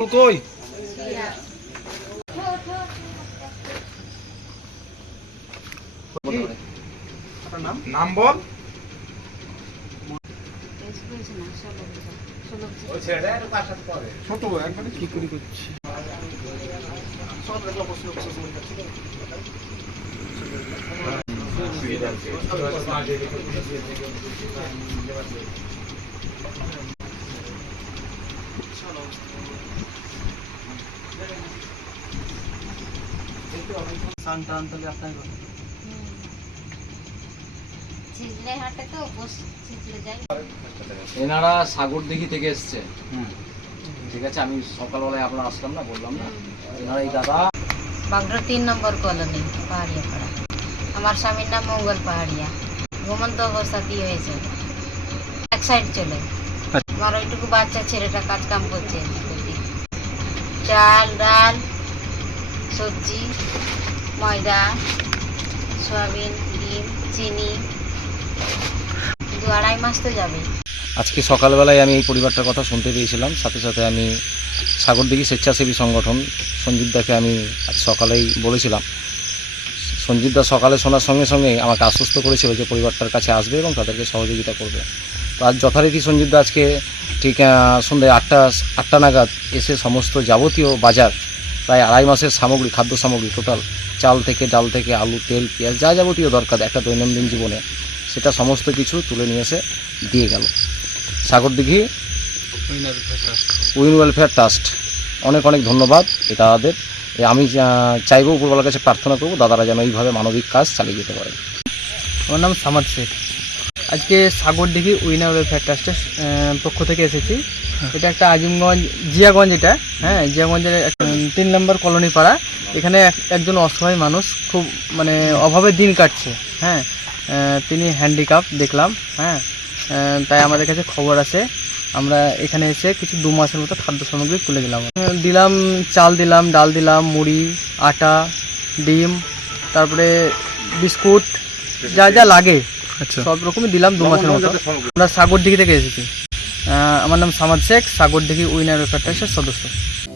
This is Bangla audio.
কই? নাম? বল। ছোট একবারে কি করে করছি? আপনার বস ছিজলে যাই। থেকে এসছে। ঠিক আছে আমি সকালবেলায় আপনার আসলাম না বললাম না। এনারা এই দাদা। বাগড়া তিন নম্বর কলোনি পাহাড়িয়া পাড়া আমার স্বামীর নাম মঙ্গল পাহাড়িয়া। ঘুমন্ত অবস্থাতেই হয়েছে? এক সাইড চলে। আমার ওইটুকু বাচ্চা ছেলেটা কাজ কাম করছে। চাল ডাল সবজি। ময়দা, সয়াবিন, ডিম, চিনি দু আড়াই মাস তো যাবে আজকে সকালবেলায় আমি এই পরিবারটার কথা শুনতে পেয়েছিলাম। সাথে সাথে আমি সাগরদিঘি স্বেচ্ছাসেবী সংগঠন সঞ্জীব দাকে আমি আজ সকালেই বলেছিলাম। সঞ্জীব দা সকালে শোনার সঙ্গে সঙ্গে আমাকে আশ্বস্ত করেছিল যে পরিবারটার কাছে আসবে এবং তাদেরকে সহযোগিতা করবে। তো আজ যথারীতি সঞ্জীব দা আজকে ঠিক সন্ধ্যে আটটা আটটা নাগাদ এসে সমস্ত যাবতীয় বাজার, প্রায় আড়াই মাসের সামগ্রী, খাদ্য সামগ্রী টোটাল চাল থেকে ডাল থেকে আলু তেল পেঁয়াজ যা যাবতীয় দরকার একটা দৈনন্দিন জীবনে। সেটা সমস্ত কিছু তুলে নিয়ে এসে দিয়ে গেল। Sagardighi win welfare trust. অনেক অনেক ধন্যবাদ এই দাদাদের এ আমি চাইব উপরওয়ালার কাছে প্রার্থনা করব দাদারা যেন এইভাবে মানবিক কাজ চালিয়ে যেতে পারে। আমার নাম সামাদ শেখ। আজকে সাগরদিঘি উইনার ওয়েলফেয়ার ট্রাস্টের পক্ষ থেকে এসেছি। এটা একটা আজিমগঞ্জ জিয়াগঞ্জ এটা। হ্যাঁ জিয়াগঞ্জের তিন নম্বর কলোনি পাড়া এখানে এক- একজন অসহায় মানুষ খুব মানে অভাবে দিন কাটছে হ্যাঁ? তিনি হ্যান্ডিক্যাপ দেখলাম হ্যাঁ? তাই আমাদের কাছে খবর আছে। আমরা এখানে এসে কিছু দু মাসের মতো খাদ্য সামগ্রী তুলে দিলাম। দিলাম চাল দিলাম ডাল দিলাম মুড়ি আটা ডিম তারপরে বিস্কুট যা যা লাগে আচ্ছা। সব রকমই দিলাম দু মাসের মতো। আমরা সাগরদিঘি থেকে এসেছি। আমার নাম সামাদ শেখ সাগরদিঘি উইনার ফেডারেশনের সদস্য।